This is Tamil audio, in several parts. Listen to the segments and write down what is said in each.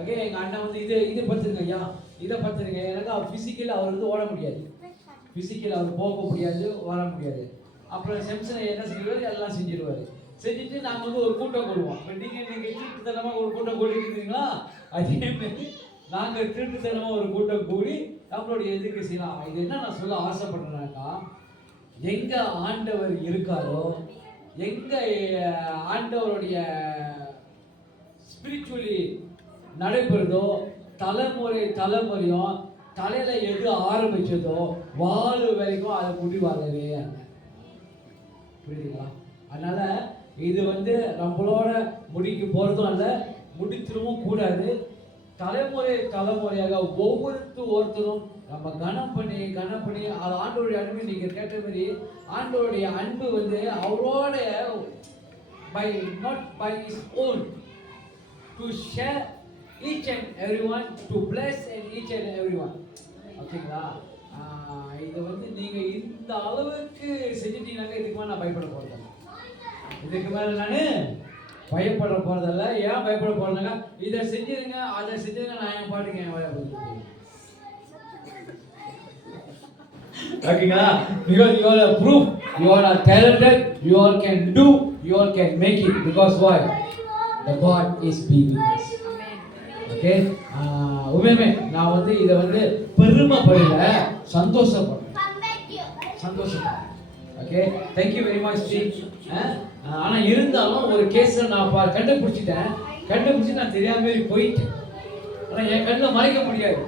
ஓகே. எங்கள் அண்ணன் வந்து இது பார்த்துருங்க ஐயா, இதை பார்த்துருங்க. எனக்கு ஃபிசிக்கல் அவர் வந்து ஓட முடியாது, ஃபிசிக்கல் அவர் போக முடியாது, வர முடியாது. அப்புறம் செம்சனை என்ன செஞ்சிருவார், எல்லாம் செஞ்சிருவார். செஞ்சுட்டு நாங்கள் வந்து ஒரு கூட்டம் கூடுவோம். இப்போ நீங்கள் திருட்டுத்தனமாக ஒரு கூட்டம் கூடிக்கிறீங்களா, அதேமாரி நாங்கள் திருட்டுத்தனமாக ஒரு கூட்டம் கூடி நம்மளுடைய எதுக்கு செய்யலாம். இது என்ன நான் சொல்ல ஆசைப்படுறேன்னாக்கா, எங்கே ஆண்டவர் இருக்காரோ, எங்கே ஆண்டவருடைய ஸ்பிரிச்சுவலி நடைபெறுதோ, தலைமுறையும் தலையில எது ஆரம்பிச்சதோ வாழு வரைக்கும் அதை முடிவாகவே. புரியுதுங்களா? அதனால இது வந்து நம்மளோட முடிக்க போறதும் அல்ல, முடிச்சிடவும் கூடாது. தலைமுறையாக ஒருத்தரும் நம்ம கனம் பண்ணி அது ஆண்டோடைய அன்பு. நீங்க கேட்ட மாதிரி ஆண்டோடைய அன்பு வந்து அவரோட not by his own to share each and everyone, to bless and each and everyone. ஓகேங்களா? இது வந்து நீங்க இந்த அளவுக்கு செஞ்சுட்டீங்கன்னாக்க இதுக்கு மேலே நான் பயப்பட போறதில்லை. இதுக்கு மேலே நான் பயப்பட போறதில்லை. ஏன் பயப்பட போறதுங்க, இதை செஞ்சிருங்க அதை செஞ்சிருங்க, நான் என் பாட்டுக்கு என் வேலை பண்ணுறேன். ஓகேங்களா? Because you are a proof, you are a talented, you all can do, you all can make it. Because why? The God is being with us. Okay. உண்மையுமே நான் வந்து இதை வந்து பெருமைப்படல, சந்தோஷப்படுறேன். Okay. Thank you very much ji. ஆனால் இருந்தாலும் ஒரு கேஸை நான் கண்டுபிடிச்சி நான் தெரியாம போயிட்டேன். ஆனால் என் கண்ணில் மறைக்க முடியாது,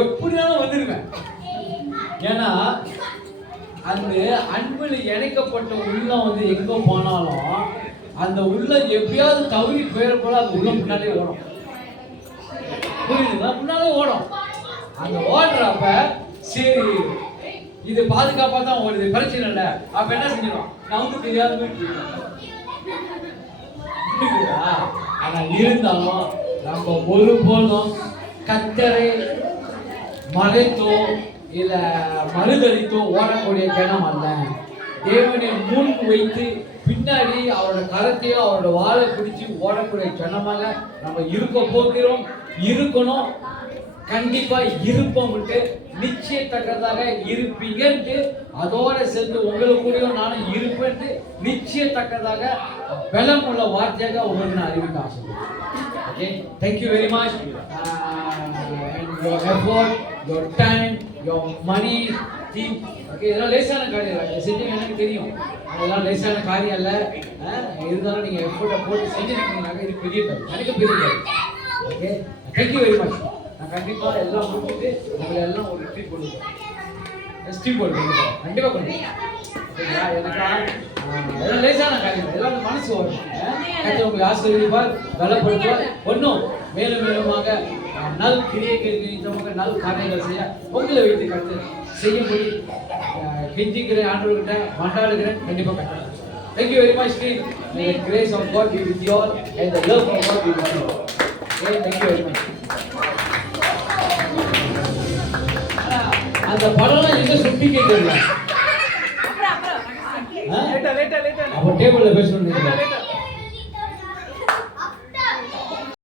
எப்படினாலும் வந்துடுவேன். ஏன்னா அந்த அன்பில் இணைக்கப்பட்ட உள்ளம் வந்து எங்கே போனாலும் அந்த உள்ளம் எப்படியாவது தவறி போயிட போல அந்த உள்ளம் முன்னாலே ஓடும். புரியுதுங்களா? முன்னாலே ஓடும். அந்த ஓடுறப்ப சரி இது பாதுகாப்பா தான் ஓடுது, பிரச்சனை இல்லை. அப்ப என்ன செஞ்சிடும், நமக்கு தெரியாத. ஆனா இருந்தாலும் நம்ம ஒருபோதும் கத்தரை மறைத்தோ இல்ல மறுதளித்தோ ஓடக்கூடிய ஜனம் அல்ல. தேவனை முன் வைத்து பின்னாடி அவரோட கரத்தையோ அவரோட வாழை பிடிச்சி ஓடக்கூடிய ஜனமாக நம்ம இருக்கணும். கண்டிப்பா இருப்போம்ட்டு நிச்சயத்தக்கதாக இருப்பீங்கன்ட்டு அதோட சேர்ந்து உங்களுக்கு நானும் இருப்பேன்ட்டு நிச்சயத்தக்கதாக பலம் உள்ள வார்த்தையாக உங்களுக்கு நான் அறிவிக்க ஆசைப்படுறேன். Okay. Thank you very much. your effort, your time, your money, team. Okay. இதெல்லாம் லேசான காரியம் செஞ்சீங்க, எனக்கு தெரியும். அதெல்லாம் லேசான காரியம் இல்லை. இருந்தாலும் நீங்கள் எஃபோர்ட்டை போட்டு செஞ்சுருக்கீங்கன்னாக்க இது பெரிய காரியம், எனக்கு பெரிய காரியம். ஓகே. Thank you very much. நான் கண்டிப்பாக எல்லாம் முடிச்சுட்டு உங்களை எல்லாம் ஒரு ட்ரீட் கொடுப்பேன். கண்டிப்பாக கொடுப்பேன். ஓகேங்களா? எனக்கு எல்லாம் லேசான காரியம், எல்லாம் மனசு வரும். கற்று உங்களுக்கு ஆசீர்வதிப்பார், பலப்படுத்துவார். ஒன்றும் மேலும் மேலுமாக நல் கிரியைகள் நல் காரியங்கள் செய்ய உங்களை வைத்து கற்று செய்யும்படி கெஞ்சிக்கிறேன், ஆண்டவர்கிட்ட மண்டாடுகிறேன். கண்டிப்பாக கற்றுறேன். Thank you very much, Steve. May the grace of God be with you all and the love of God be with you. Okay, thank you very much. அந்த படம்லாம் எங்க சுட்டி கேட்கல. அப்ப டேபிள்ல பேசணும்.